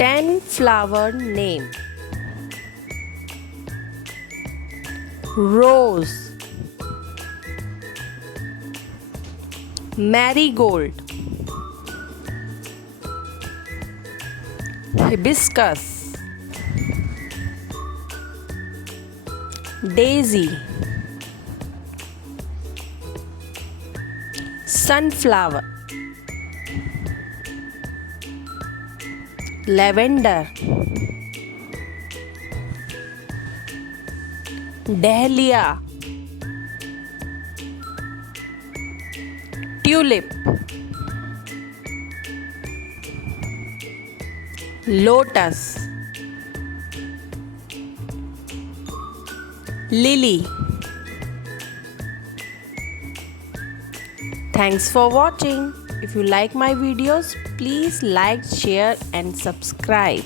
10 flower name. Rose, marigold, hibiscus, daisy, sunflower, lavender, dahlia, tulip, lotus, lily. Thanks for watching. If you like my videos, please like, share and subscribe.